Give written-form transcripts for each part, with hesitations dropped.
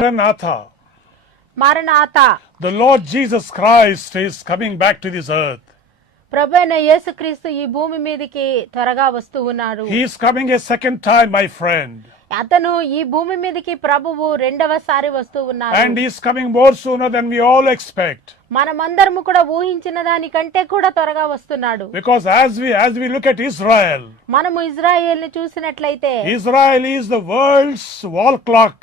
Maranatha. Maranatha. The Lord Jesus Christ is coming back to this earth. ప్రభువైన యేసుక్రీస్తు ఈ భూమి మీదకి త్వరగా వస్తూ ఉన్నారు. He is coming a second time, my friend. అతను ఈ భూమి మీదకి ప్రభువు రెండవసారి వస్తూ ఉన్నారు. And he is coming more sooner than we all expect. మనమందరము కూడా ఊహించిన దానికంటే కూడా త్వరగా వస్తున్నాడు. Because as we look at Israel, మనము ఇజ్రాయెల్ని చూసినట్లయితే Israel is the world's wall clock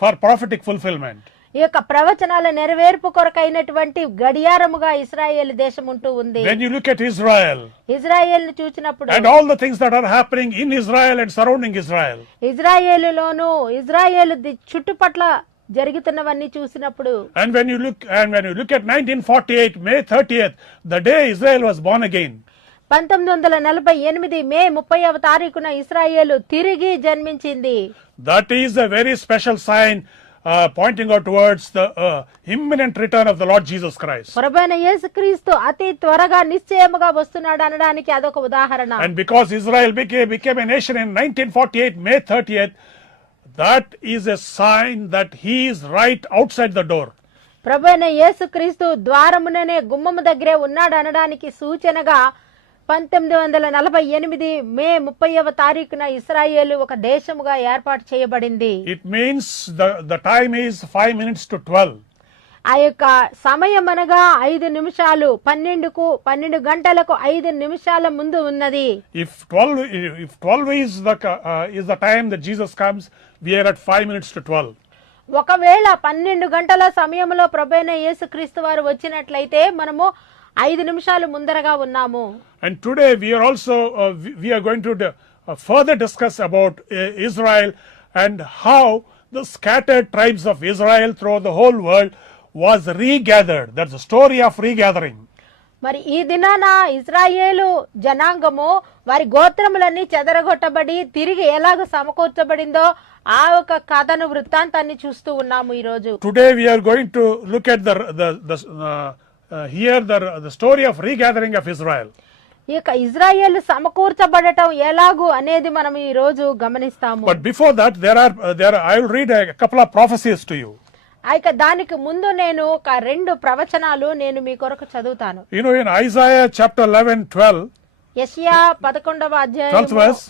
for prophetic fulfillment. ఈ యొక్క ప్రవచనాల నెరవేర్పు కొరకైనటువంటి గడియారముగా ఇశ్రాయేలు దేశం ఉంటూ ఉంది. When you look at Israel ఇజ్రాయెల్ని చూసినప్పుడు and all the things that are happening in Israel and surrounding Israel, ఇజ్రాయేలులోను Israel చుట్టుపట్ల జరుగుతున్నవన్నీ చూసినప్పుడు, and when you look at 1948 May 30th, the day Israel was born again, 1948 మే 30వ తారీఖున ఇశ్రాయేలు తిరిగి జన్మించింది. that is a very special sign pointing out towards the imminent return of the Lord Jesus Christ. ప్రభువైన యేసుక్రీస్తు అతి త్వరగా నిశ్చయముగా వస్తున్నాడు అనడానికి అదొక ఉదాహరణ. And because Israel became a nation in 1948 May 30th, that is a sign that he is right outside the door. ప్రభువైన యేసుక్రీస్తు ద్వారముననే గుమ్మము దగ్గరే ఉన్నాడు అనడానికి సూచనగా 1948 మే 30వ తారీఖున ఇశ్రాయేలు ఒక దేశముగా ఏర్పాటు చేయబడింది. It means the time is 5 minutes to 12. ఆ యొక్క సమయం అనగా 5 నిమిషాలు 12 గంటలకు 5 నిమిషాల ముందు ఉన్నది. If 12 is the time that Jesus comes, we are at 5 minutes to 12. ఒకవేళ 12 గంటల సమయంలో ప్రభువైన యేసుక్రీస్తు వారు వచ్చినట్లయితే మనము 5 నిమిషాలు ముందరగా ఉన్నాము. And today we are also we are going to further discuss about Israel and how the scattered tribes of Israel throughout the whole world was regathered. That's the story of regathering. మరి ఈ దినాన ఇజ్రాయేలు జనాంగము వారి గోత్రములన్నీ చెదరగొట్టబడి తిరిగి ఎలాగ సమకూర్చబడిందో ఆ ఒక కథను వృత్తాంతాన్ని చూస్తూ ఉన్నాము ఈ రోజు. Today we are going to look at the story of regathering of Israel. ఈ యొక్క ఇజ్రాయేల్ సమకూర్చబడటం ఎలాగు అనేది మనం ఈ రోజు గమనిస్తాము. But before that I will read a couple of prophecies to you. అయితే దానికి ముందు నేను ఒక 2 ప్రవచనాలు నేను మీ కొరకు చదువుతాను. You know, in Isaiah chapter 11:12, యెషయా 11వ అధ్యాయం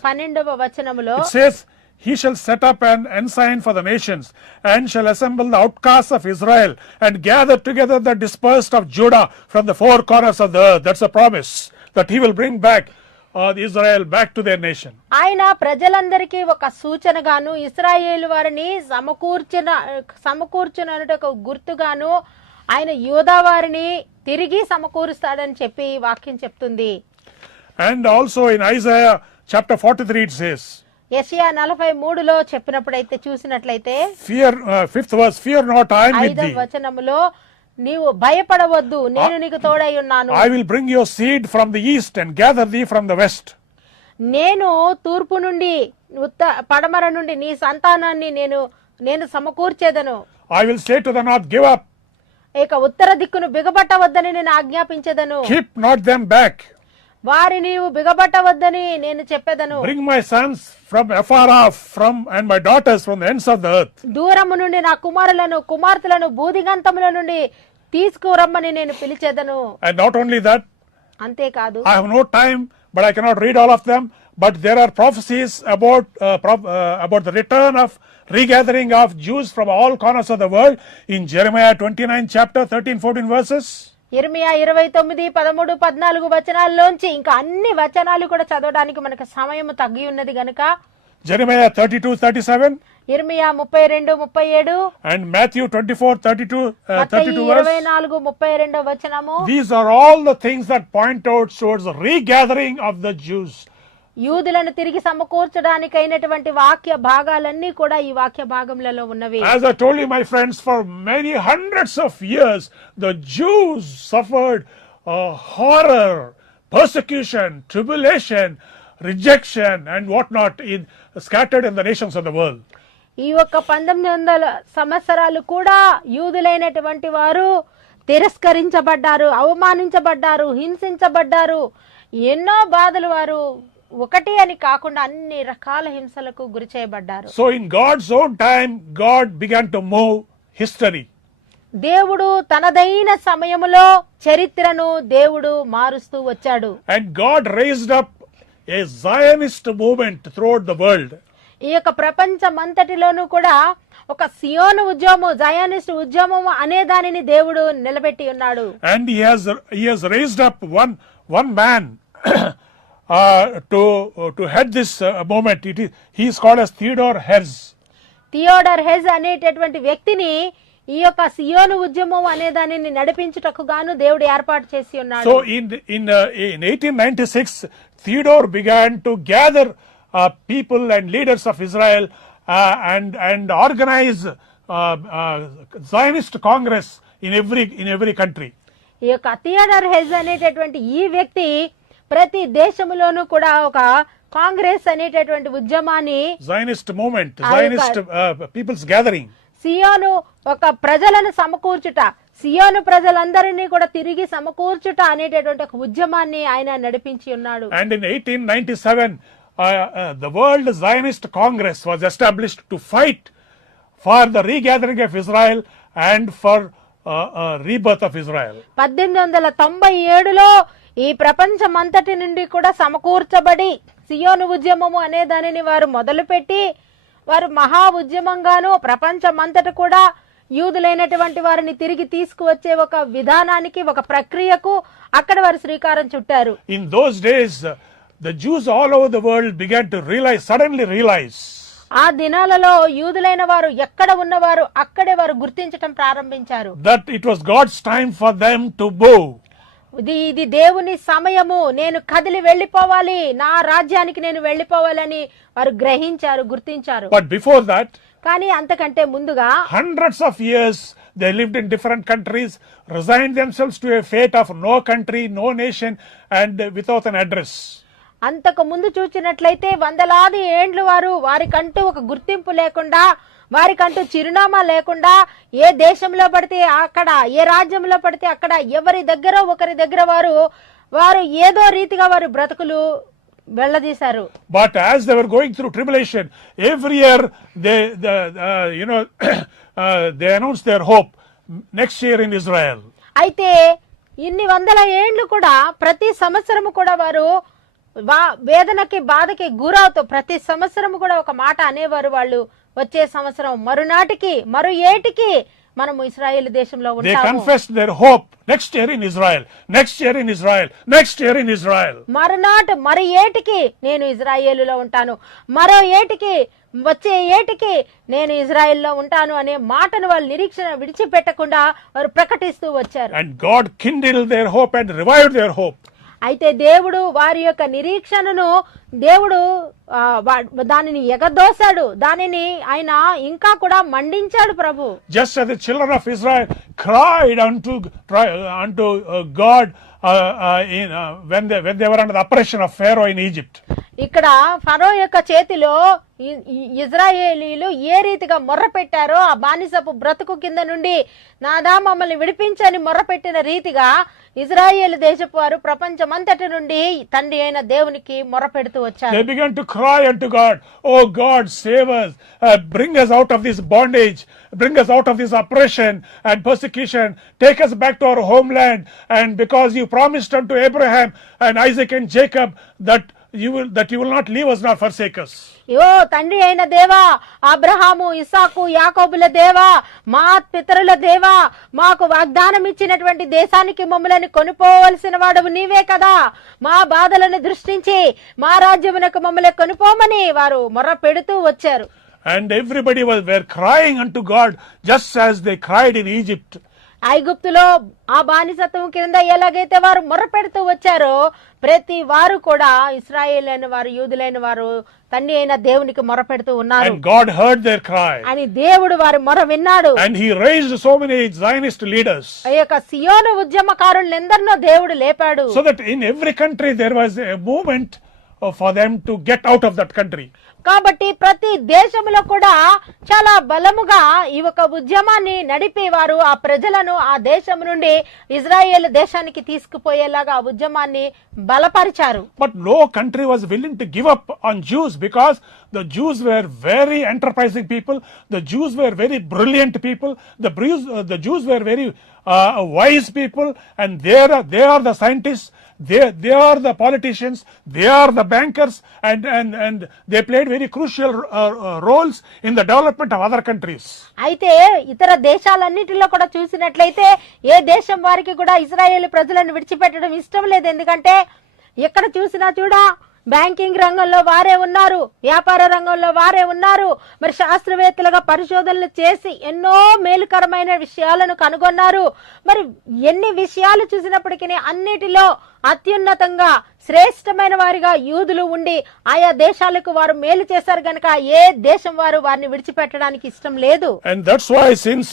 12వ వచనములో it says, he shall set up an ensign for the nations and shall assemble the outcasts of Israel and gather together the dispersed of Judah from the four corners of the earth. That's a promise that he will bring back Israel back to their nation. ఆయన ప్రజలందరికీ ఒక సూచనగాను ఇశ్రాయేలు వారిని సమకూర్చుననుటకు గుర్తుగాను ఆయన యూదా వారిని తిరిగి సమకూరుస్తాడని చెప్పి వాక్యం చెప్తుంది. And also in Isaiah chapter 43 it says, యెషయా 43లో చెప్పినప్పుడైతే చూసినట్లయితే fear, 5th verse, fear not, I am with 5వ thee. వచనములో నీవు భయపడవద్దు నేను నీకు తోడై ఉన్నాను. I will bring your seed from the east and gather thee from the west. నేను తూర్పు నుండి పడమర నుండి నీ సంతానాన్ని నేను సమకూర్చేదను. I will say to the north, give up. ఇక ఉత్తర దిక్కును బిగబట్టవద్దని నేను ఆజ్ఞాపించేదను. Keep not them back. వారి నీవు బిగబట్టవద్దని నేను చెప్పేదను. Bring my sons from afar off, and my daughters from the ends of the earth. దూరము నుండి నా కుమార్తెలను భూదిగంతముల నుండి తీసుకురమ్మని నేను పిలిచేదను. And not only that, అంతేకాదు, I have no time, but I cannot read all of them. But there are prophecies about the return of regathering of Jews from all corners of the world in Jeremiah 29 chapter 13-14 verses. యిర్మీయా 29, 13, 14 వచనాల్లోంచి ఇంకా అన్ని వచనాలు కూడా చదవడానికి మనకు సమయం తగ్గి ఉన్నది గనుక Jeremiah 32-37. యిర్మీయా 32, 37 and Matthew 24:32 verse. 24, 32 వచనము. These are all the things that point out towards the regathering of the Jews. యూదులను తిరిగి సమకూర్చడానికైనటువంటి వాక్య భాగాలన్నీ కూడా ఈ వాక్య భాగములలో ఉన్నవి. As I told you, my friends, for many hundreds of years the Jews suffered horror, persecution, tribulation, rejection and whatnot scattered in the nations of the world. ఈ యొక్క 1900 సంవత్సరాలు కూడా యూదులైనటువంటి వారు తిరస్కరించబడ్డారు, అవమానించబడ్డారు, హింసించబడ్డారు, ఎన్నో బాధలు వారు ఒకటి అని కాకుండా అన్ని రకాల హింసలకు గురి చేయబడ్డారు. So in God's own time, God began to move history. దేవుడు తనదైన సమయములో చరిత్రను దేవుడు మారుస్తూ వచ్చాడు. And God raised up a Zionist movement throughout the world. ఈ యొక్క ప్రపంచమంతటిలోనూ కూడా ఒక సియోను ఉద్యమం, జయానిస్ట్ ఉద్యమం అనే దానిని దేవుడు నిలబెట్టి ఉన్నాడు. And he has raised up one man to head this movement. He is called as Theodor Herz. Theodor Herz అనేటటువంటి వ్యక్తిని ఈ యొక్క సియోను ఉద్యమం అనే దానిని నడిపించుటకు గాను దేవుడు ఏర్పాటు చేసి ఉన్నాడు. So in 1896, Theodore began to gather people and leaders of Israel and organize Zionist Congress in every country. ఈ యొక్క థియోడర్ హెజ్ అనేటటువంటి ఈ వ్యక్తి ప్రతి దేశంలోనూ కూడా ఒక కాంగ్రెస్ అనేటటువంటి ఉద్యమాన్ని, Zionist movement, Zionist people's gathering. సియోను ఒక ప్రజలను సమకూర్చుట, సియోను ప్రజలందరినీ కూడా తిరిగి సమకూర్చుట అనేటటువంటి ఒక ఉద్యమాన్ని ఆయన నడిపించి ఉన్నాడు. And in 1897, the World Zionist Congress was established to fight for the regathering of Israel and for rebirth of Israel. 1897లో ఈ ప్రపంచమంతటి నుండి కూడా సమకూర్చబడి సియోను ఉద్యమము అనే దానిని వారు మొదలుపెట్టి వారు మహా ఉద్యమంగాను ప్రపంచమంతట కూడా యూదులైనటువంటి వారిని తిరిగి తీసుకువచ్చే ఒక విధానానికి, ఒక ప్రక్రియకు అక్కడ వారు శ్రీకారం చుట్టారు. In those days, the Jews all over the world began to suddenly realize ఆ దినాలలో యూదులైన వారు ఎక్కడ ఉన్నవారు అక్కడే వారు గుర్తించటం ప్రారంభించారు. that it was God's time for them to move. ఇది దేవుని సమయము, నేను కదిలి వెళ్లిపోవాలి, నా రాజ్యానికి నేను వెళ్లిపోవాలని వారు గ్రహించారు, గుర్తించారు. But before that, కానీ అంతకంటే ముందుగా hundreds of years they lived in different countries, resigned themselves to a fate of no country, no nation, and without an address. అంతకు ముందు చూచినట్లయితే వందలాది ఏండ్లు వారు వారికంటూ ఒక గుర్తింపు లేకుండా, వారికంటూ చిరునామా లేకుండా, ఏ దేశంలో పడితే అక్కడ, ఏ రాజ్యంలో పడితే అక్కడ ఎవరి దగ్గర ఒకరి దగ్గర వారు ఏదో రీతిగా వారు బ్రతుకులు వెళ్ళదీశారు. But as they were going through tribulation, every year they announced their hope next year in Israel. అయితే ఇన్ని వందల ఏండ్లు కూడా ప్రతి సంవత్సరము కూడా వారు వేదనకి, బాధకి గురవుతూ ప్రతి సంవత్సరం కూడా ఒక మాట అనేవారు, వాళ్ళు వచ్చే సంవత్సరం మరునాటికి, మరు ఏటికి మనము ఇశ్రాయేల్ దేశంలో They ఉంటాము. confessed their hope next year in Israel, next year in Israel, next year in Israel. మరునాటి మరి ఏటికి నేను ఇజ్రాయేలులో ఉంటాను, మరో ఏటికి వచ్చే ఏటికి నేను ఇజ్రాయెల్లో ఉంటాను అనే మాటను వాళ్ళు నిరీక్షణ విడిచిపెట్టకుండా వారు ప్రకటిస్తూ వచ్చారు. And God kindled their hope and revived their hope. అయితే దేవుడు వారి యొక్క నిరీక్షణను దేవుడు దానిని ఎగదోశాడు, దానిని ఆయన ఇంకా కూడా మండించాడు ప్రభు. Just as the children of Israel cried unto God when they were under the oppression of Pharaoh in Egypt. ఇక్కడ ఫరో యొక్క చేతిలో ఇజ్రాయేలీలు ఏ రీతిగా మొర్ర పెట్టారో, ఆ బానిసపు బ్రతుకు కింద నుండి నాదా మమ్మల్ని విడిపించని మొర్ర పెట్టిన రీతిగా ఇజ్రాయేల్ దేశపు వారు ప్రపంచమంతటి నుండి తండ్రి అయిన దేవునికి మొర్ర పెడుతూ వచ్చారు. They began to cry unto God, "Oh God, save us, bring us out of this bondage, bring us out of this oppression and persecution, take us back to our homeland, and because you promised unto Abraham and Isaac and Jacob that you will not leave us nor forsake us." యో తండ్రి అయిన దేవా, అబ్రహాము, ఇస్సాకు, యాకోబుల దేవా, మా పితరుల దేవా, మాకు వాగ్దానం ఇచ్చినటువంటి దేశానికి మమ్మల్ని కొనుపోవలసిన వాడు నీవే కదా, మా బాధలను దృష్టించి మా రాజ్యమునకు మమ్మల్ని కొనుపోమని వారు మొర్ర పెడుతూ వచ్చారు. And everybody were crying unto God just as they cried in Egypt. ఐగుప్తులో ఆ బానిసత్వం కింద ఎలాగైతే వారు మొర్ర పెడుతూ వచ్చారో ప్రతి వారు కూడా ఇశ్రాయేలైన వారు, యూదులైన వారు తండ్రి అయిన దేవునికి మొర్ర పెడుతూ ఉన్నారు. And God heard their cry. అని దేవుడు వారి మొర్ర విన్నాడు. And he raised so many Zionist leaders. ఆ యొక్క సియోను ఉద్యమకారులెందరినో దేవుడు లేపాడు. So that in every country there was a movement for them to get out of that country. కాబట్టి ప్రతి దేశంలో కూడా చాలా బలముగా ఈ ఒక ఉద్యమాన్ని నడిపి వారు ఆ ప్రజలను ఆ దేశం నుండి ఇజ్రాయెల్ దేశానికి తీసుకుపోయేలాగా ఆ ఉద్యమాన్ని బలపరిచారు. But no country was willing to give up on Jews because the Jews were very enterprising people. The Jews were very brilliant people. The Jews were very wise people, and they are the scientists. They are the politicians. They are the bankers, and they played very crucial roles in the development of other countries. అయితే ఇతర దేశాలన్నిటిలో కూడా చూసినట్లయితే ఏ దేశం వారికి కూడా Israel ప్రజలను విడిచిపెట్టడం ఇష్టం లేదు. ఎందుకంటే ఎక్కడ చూసినా చూడా బ్యాంకింగ్ రంగంలో వారే ఉన్నారు, వ్యాపార రంగంలో వారే ఉన్నారు, మరి శాస్త్రవేత్తలుగా పరిశోధనలు చేసి ఎన్నో మేలుకరమైన విషయాలను కనుగొన్నారు. మరి ఎన్ని విషయాలు చూసినప్పటికీ అన్నిటిలో అత్యున్నతంగా శ్రేష్టమైన వారిగా యూదులు ఉండి ఆయా దేశాలకు వారు మేలు చేశారు గనక ఏ దేశం వారు వారిని విడిచిపెట్టడానికి ఇష్టం లేదు. And that's why since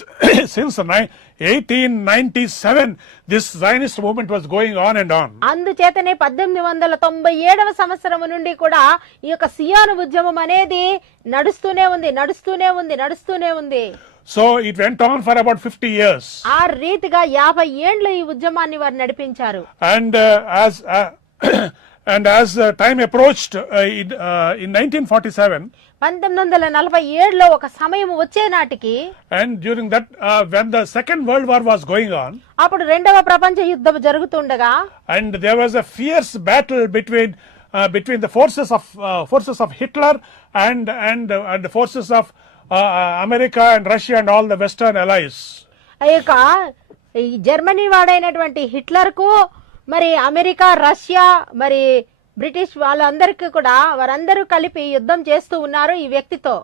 1897 this Zionist movement was going on and on. అందుచేతనే 1897వ సంవత్సరం నుండి కూడా ఈ యొక్క సియోను ఉద్యమం అనేది నడుస్తూనే ఉంది. So it went on for about 50 years. ఆ రీతిగా 50 ఏండ్లు ఈ ఉద్యమాన్ని వారు నడిపించారు. And as time approached in 1947, 1947లో ఒక సమయం వచ్చే నాటికి, and during that when the Second World War was going on, అప్పుడు రెండవ ప్రపంచ యుద్ధం జరుగుతుండగా, and there was a fierce battle between the forces of Hitler and the forces of America and Russia and all the Western allies. అయ్యక ఈ Germany వాడైనటువంటి Hitler కు మరి America, Russia, మరి British వాళ్ళందరికీ కూడా వారందరూ కలిపి యుద్ధం చేస్తూ ఉన్నారు ఈ వ్యక్తితో.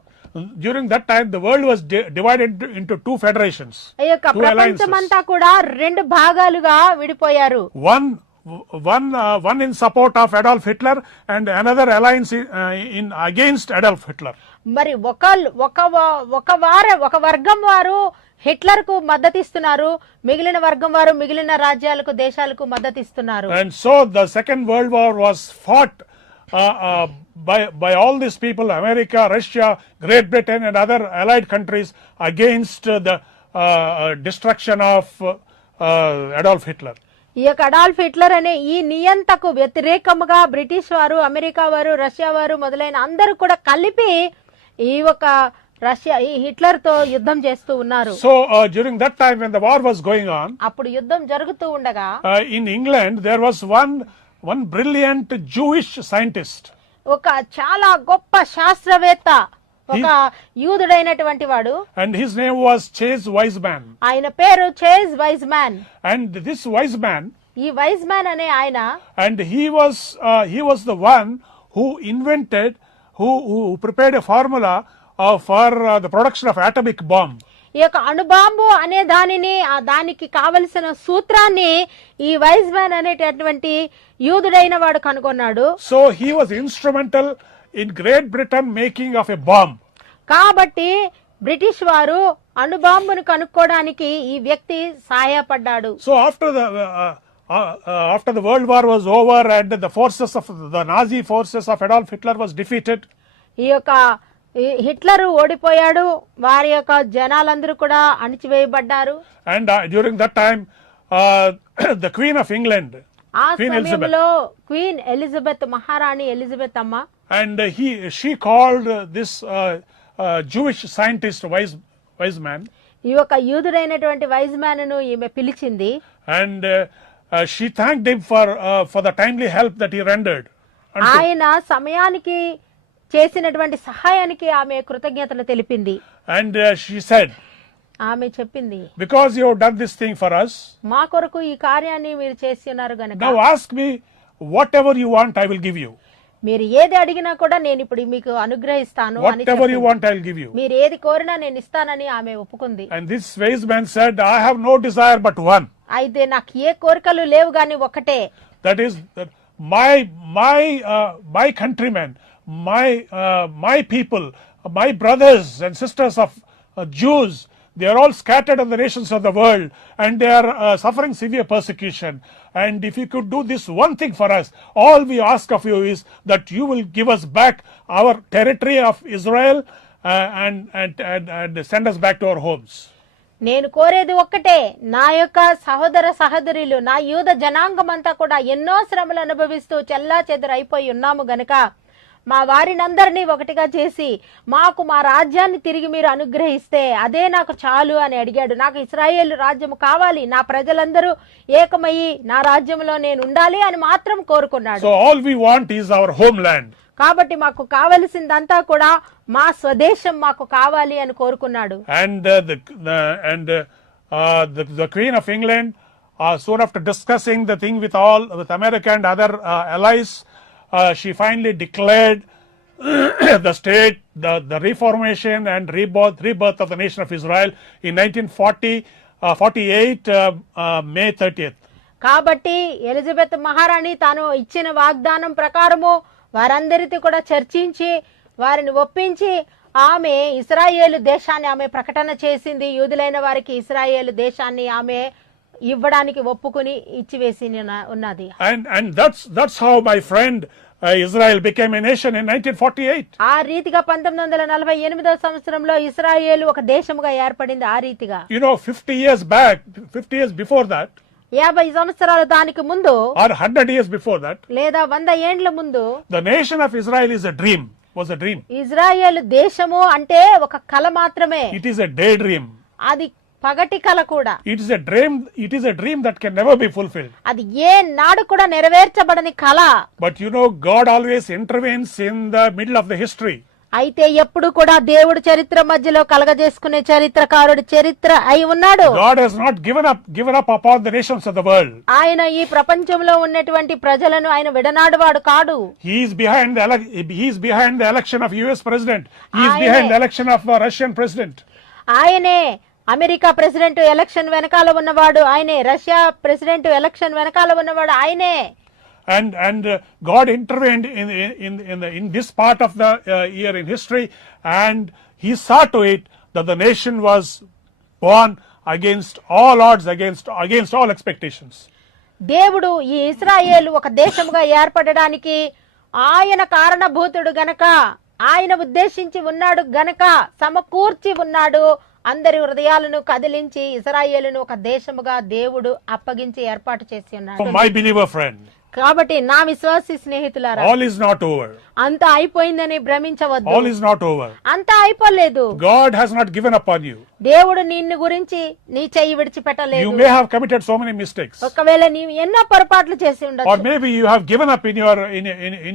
During that time the world was divided into two federations. అయ్యక ప్రపంచమంతా కూడా రెండు భాగాలుగా విడిపోయారు. One in support of Adolf Hitler and another alliance in against Adolf Hitler. మరి ఒక వర్గం వారు హిట్లర్ కు మద్దతిస్తున్నారు, మిగిలిన వర్గం వారు మిగిలిన రాజ్యాలకు, దేశాలకు మద్దతిస్తున్నారు. And so the Second World War was fought by all these people, America, Russia, Great Britain and other allied countries against the destruction of Adolf Hitler. ఈ యొక్క అడాల్ఫ్ హిట్లర్ అనే ఈ నియంతకు వ్యతిరేకముగా బ్రిటిష్ వారు, అమెరికా వారు, రష్యా వారు మొదలైన అందరూ కూడా కలిపి ఈ ఒక ఈ హిట్లర్ తో యుద్ధం చేస్తూ ఉన్నారు. So during that time when the war was going on, అప్పుడు యుద్ధం జరుగుతూ ఉండగా in England there was one brilliant Jewish scientist. ఒక చాలా గొప్ప శాస్త్రవేత్త, ఒక యూదుడైనటువంటి వాడు, and his name was Chase Wiseman. ఆయన పేరు చేజ్ వైజ్మాన్. And this Wiseman, ఈ వైజ్మాన్ అనే ఆయన, and he was the one who invented, who prepared a formula for the production of atomic bomb. ఈ యొక్క అణుబాంబు అనే దానికి కావలసిన సూత్రాన్ని ఈ వైజ్మాన్ అనేటటువంటి యూదుడైన వాడు కనుగొన్నాడు. So he was instrumental in Great Britain making of a bomb. కాబట్టి బ్రిటిష్ వారు అణుబాంబును కనుక్కోవడానికి ఈ వ్యక్తి సహాయపడ్డాడు. So after the World War was over and the Nazi forces of Adolf Hitler was defeated, ఈ యొక్క హిట్లర్ ఓడిపోయాడు, వారి యొక్క జనాలందరూ కూడా అణిచివేయబడ్డారు. and during that time the Queen of England, ఆ సమయంలో క్వీన్ ఎలిజబెత్, మహారాణి ఎలిజబెత్ అమ్మ, and she called this Jewish scientist Wiseman, ఈ యొక్క యూదుడైనటువంటి వైజ్మాన్ ను ఈమె పిలిచింది. and she thanked him for the timely help that he rendered. ఆయన సమయానికి చేసినటువంటి సహాయానికి ఆమె కృతజ్ఞతలు తెలిపింది. And she said, ఆమె చెప్పింది, because you have done this thing for us, మా కొరకు ఈ కార్యాన్ని మీరు చేసి ఉన్నారు గనుక now ask me whatever you want, I will give you. మీరు ఏది అడిగినా కూడా నేను ఇప్పుడు మీకు అనుగ్రహిస్తాను అని Whatever you want, I will give you. మీరు ఏది కోరినా నేను ఇస్తానని ఆమె ఒప్పుకుంది. And this wise man said, I have no desire but one. అయితే నాకు ఏ కోరికలు లేవు గాని ఒకటే, That is that my countrymen, my people, my brothers and sisters of Jews, they are all scattered in the nations of the world, and they are suffering severe persecution. And if you could do this one thing for us, all we ask of you is that you will give us back our territory of Israel, and send us back to our homes. నేను కోరేది ఒక్కటే, నా యొక్క సహోదర సహోదరులు, నా యూద జనాంగం అంతా కూడా ఎన్నో శ్రమలు అనుభవిస్తూ చెల్లా చెదరైపోయి ఉన్నాము గనుక మా వారినందరినీ ఒకటిగా చేసి మాకు మా రాజ్యాన్ని తిరిగి మీరు అనుగ్రహిస్తే అదే నాకు చాలు అని అడిగాడు. నాకు ఇశ్రాయేలు రాజ్యము కావాలి, నా ప్రజలందరూ ఏకమయ్యి నా రాజ్యంలో నేను ఉండాలి అని మాత్రం కోరుకున్నాడు. So all we want is our homeland. కాబట్టి మాకు కావలసిందంతా కూడా మా స్వదేశం మాకు కావాలి అని కోరుకున్నాడు. And the Queen of England, soon after discussing the thing with America and other allies, she finally declared the state, the reformation and rebirth of the nation of Israel in 1948, May 30th. కాబట్టి Elizabeth మహారాణి తాను ఇచ్చిన వాగ్దానం ప్రకారము వారందరితో కూడా చర్చించి వారిని ఒప్పించి ఆమె ఇశ్రాయేలు దేశాన్ని ఆమె ప్రకటన చేసింది. యూదులైన వారికి ఇశ్రాయేలు దేశాన్ని ఆమె ఇవ్వడానికి ఒప్పుకుని ఇచ్చివేసి ఉన్నది. And that's how, my friend, Israel became a nation in 1948. ఆ రీతిగా 1948వ సంవత్సరంలో ఇశ్రాయేలు ఒక దేశముగా ఏర్పడింది. ఆ రీతిగా 50 years before that, 50 సంవత్సరాలు దానికి ముందు, or 100 years before that, లేదా 100 ఏండ్ల ముందు, the nation of Israel was a dream. Israel దేశము అంటే ఒక కల మాత్రమే. It is a daydream. అది పగటి కల కూడా. It is a dream that can never be fulfilled. అది ఏ నాడు కూడా నెరవేర్చబడని కల. But God always intervenes in the middle of the history. అయితే ఎప్పుడు కూడా దేవుడు చరిత్ర మధ్యలో కలగజేసుకునే చరిత్రకారుడు చరిత్ర అయి ఉన్నాడు. God has not given up upon the nations of the world. ఆయన ఈ ప్రపంచంలో ఉన్నటువంటి ప్రజలను ఆయన విడనాడువాడు కాడు. He is behind the election of US president. He is behind the election of Russian president. ఆయనే అమెరికా ప్రెసిడెంట్ ఎలక్షన్ వెనకాల ఉన్నవాడు ఆయనే. రష్యా ప్రెసిడెంట్ ఎలక్షన్ వెనకాల ఉన్నవాడు ఆయనే. And God intervened in this part of the year in history, and He saw to it that the nation was born against all odds, against all expectations. దేవుడు ఈ ఇశ్రాయేలు ఒక దేశముగా ఏర్పడడానికి ఆయన కారణభూతుడు గనక, ఆయన ఉద్దేశించి ఉన్నాడు గనక, సమకూర్చి ఉన్నాడు. అందరి హృదయాలను కదిలించి ఇశ్రాయేలును ఒక దేశముగా దేవుడు అప్పగించి ఏర్పాటు చేసి ఉన్నాడు. My believer friend, కాబట్టి నా విశ్వాసి స్నేహితులారా, all is not over. అంతా అయిపోయిందని భ్రమించవద్దు. All is not over. అంతా అయిపోలేదు. God has not given up on you. దేవుడు నిన్ను గురించి నీ చెయ్యి విడిచిపెట్టలేదు. You may have committed so many mistakes. ఒకవేళ నీవు ఎన్నో పొరపాట్లు చేసి ఉండొచ్చు. Or maybe you have given up in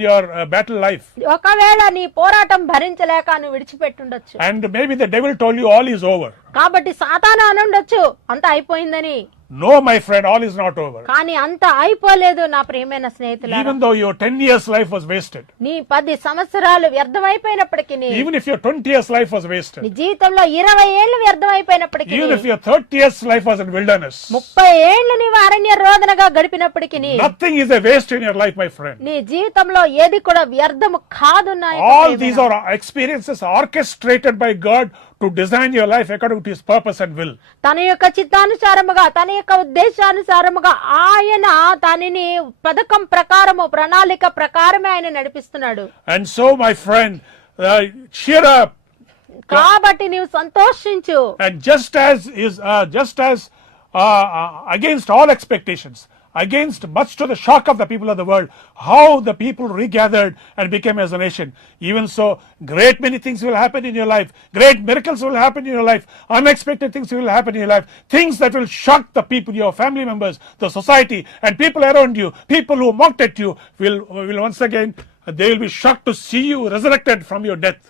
your battle life. ఒకవేళ నీ పోరాటం భరించలేక నువ్వు విడిచిపెట్టుండొచ్చు. And maybe the devil told you all is over. కాబట్టి సాతాను అనుండొచ్చు అంతా అయిపోయిందని. No, my friend, all is not over. కానీ అంత అయిపోలేదు నా ప్రియమైన స్నేహితులారా. Even though your 10 years life was wasted. నీ 10 సంవత్సరాలు వ్యర్థమైపోయినప్పటికీ, even if your 20 years life was wasted. నీ జీవితంలో 20 ఏళ్ళు వ్యర్థమైపోయినప్పటికీ, even if your 30 years life was in wilderness. 30 ఏళ్ళు నీవు అరణ్య రోదనగా గడిపినప్పటికీ, nothing is a waste in your life, my friend. నీ జీవితంలో ఏది కూడా వ్యర్థము కాదు నా. All these are experiences orchestrated by God to design your life according to His purpose and will. తన యొక్క చిత్తానుసారముగా, తన యొక్క ఉద్దేశానుసారముగా ఆయన తనని పథకం ప్రకారము, ప్రణాళిక ప్రకారమే ఆయన నడిపిస్తున్నాడు. And so, my friend, cheer up. కాబట్టి నీవు సంతోషించు. And just as against all expectations, against much to the shock of the people of the world, how the people regathered and became as a nation. Even so, great many things will happen in your life. Great miracles will happen in your life. Unexpected things will happen in your life. Things that will shock the people, your family members, the society, and people around you. People who mocked at you will once again, they will be shocked to see you resurrected from your death.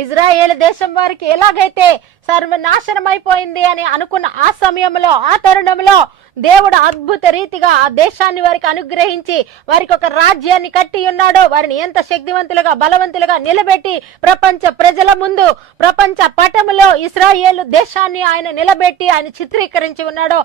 Israel దేశం వారికి ఎలాగైతే సర్వనాశనం అయిపోయింది అని అనుకున్న ఆ సమయంలో, ఆ తరుణంలో దేవుడు అద్భుత రీతిగా ఆ దేశాన్ని వారికి అనుగ్రహించి వారికి ఒక రాజ్యాన్ని కట్టి ఉన్నాడో, వారిని ఎంత శక్తివంతులుగా, బలవంతులుగా నిలబెట్టి ప్రపంచ ప్రజల ముందు, ప్రపంచ పటములో ఇశ్రాయేలు దేశాన్ని ఆయన నిలబెట్టి ఆయన చిత్రీకరించి ఉన్నాడో,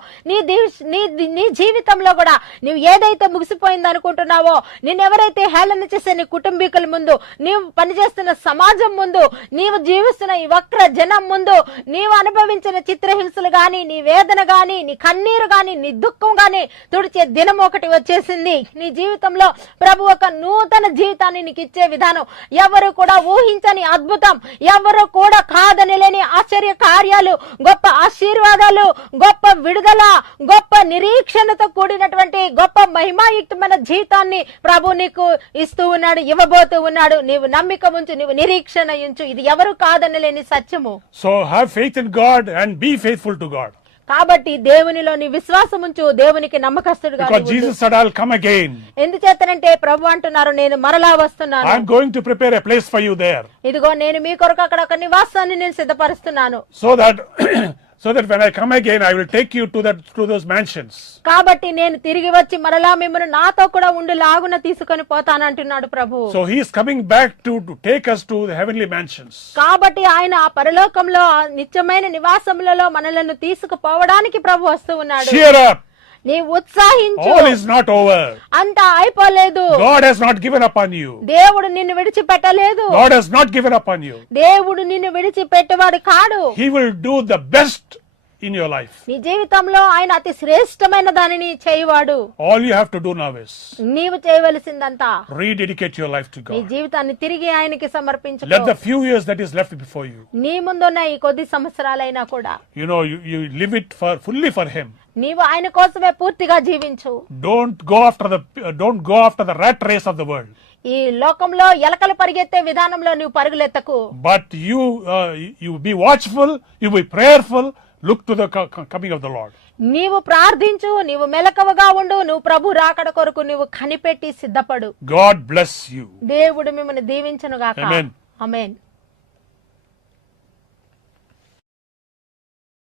నీ జీవితంలో కూడా నువ్వు ఏదైతే ముగిసిపోయింది అనుకుంటున్నావో, నిన్నెవరైతే హేళన చేసే నీ కుటుంబీకుల ముందు, నీవు పనిచేస్తున్న సమాజం ముందు, నీవు జీవిస్తున్న ఈ వక్ర జనం ముందు నీవు అనుభవించిన చిత్రహింసలు గాని, నీ వేదన గాని, నీ కన్నీరు గాని, నీ దుఃఖం గాని తుడిచే దినం ఒకటి వచ్చేసింది. నీ జీవితంలో ప్రభు ఒక నూతన జీవితాన్ని నీకు ఇచ్చే విధానం, ఎవరు కూడా ఊహించని అద్భుతం, ఎవరు కూడా కాదనలేని ఆశ్చర్య కార్యాలు, గొప్ప ఆశీర్వాదాలు, గొప్ప విడుదల, గొప్ప నిరీక్షణతో కూడినటువంటి గొప్ప మహిమాయుక్తమైన జీవితాన్ని ప్రభు నీకు ఇస్తూ ఉన్నాడు, ఇవ్వబోతూ ఉన్నాడు. నీవు నమ్మిక ఉంచు, నీవు నిరీక్షణ ఉంచు. ఇది ఎవరు కాదనలేని సత్యము. So have faith in God and be faithful to God. కాబట్టి దేవునిలో నీ విశ్వాసం ఉంచు, దేవునికి నమ్మకస్తుడుగా Because Jesus said, I'll come again. ఎందుచేతనంటే ప్రభు అంటున్నారు, నేను మరలా వస్తున్నాను. I'm going to prepare a place for you there. ఇదిగో నేను మీ కొరకు అక్కడ ఒక నివాసాన్ని నేను సిద్ధపరుస్తున్నాను. So that when I come again, I will take you to those mansions. కాబట్టి నేను తిరిగి వచ్చి మరలా మిమ్మల్ని నాతో కూడా ఉండులాగున తీసుకొని పోతాను అంటున్నాడు ప్రభు. So he is coming back to take us to the heavenly mansions. కాబట్టి ఆయన ఆ పరలోకంలో ఆ నిత్యమైన నివాసములలో మనలను తీసుకుపోవడానికి ప్రభు వస్తూ ఉన్నాడు. Cheer up. నీవు ఉత్సాహించు. All is not over. అంతా అయిపోలేదు. God has not given up on you. దేవుడు నిన్ను విడిచిపెట్టలేదు. God has not given up on you. దేవుడు నిన్ను విడిచిపెట్టేవాడు కాడు. He will do the best in your life. నీ జీవితంలో ఆయన అతి శ్రేష్టమైన దానిని చేయవాడు. All you have to do now is నీవు చేయవలసిందంతా rededicate your life to నీ God. జీవితాన్ని తిరిగి ఆయనకి సమర్పించుకో. Let the few years that is left before you, నీ ముందున్న ఈ కొద్ది సంవత్సరాలైనా కూడా you live it fully for him. నీవు ఆయన కోసమే పూర్తిగా జీవించు. Don't go after the rat race of the world. ఈ లోకంలో ఎలకలు పరిగెత్తే విధానంలో నువ్వు పరుగులెత్తకు. But you be watchful, you be prayerful, look to the coming of the Lord. నీవు ప్రార్థించు, నీవు మెలకువగా ఉండు, నువ్వు ప్రభు రాకడ కొరకు నువ్వు కనిపెట్టి సిద్ధపడు. God bless you. దేవుడు మిమ్మల్ని దీవించును గాక. Amen. ఆమేన్.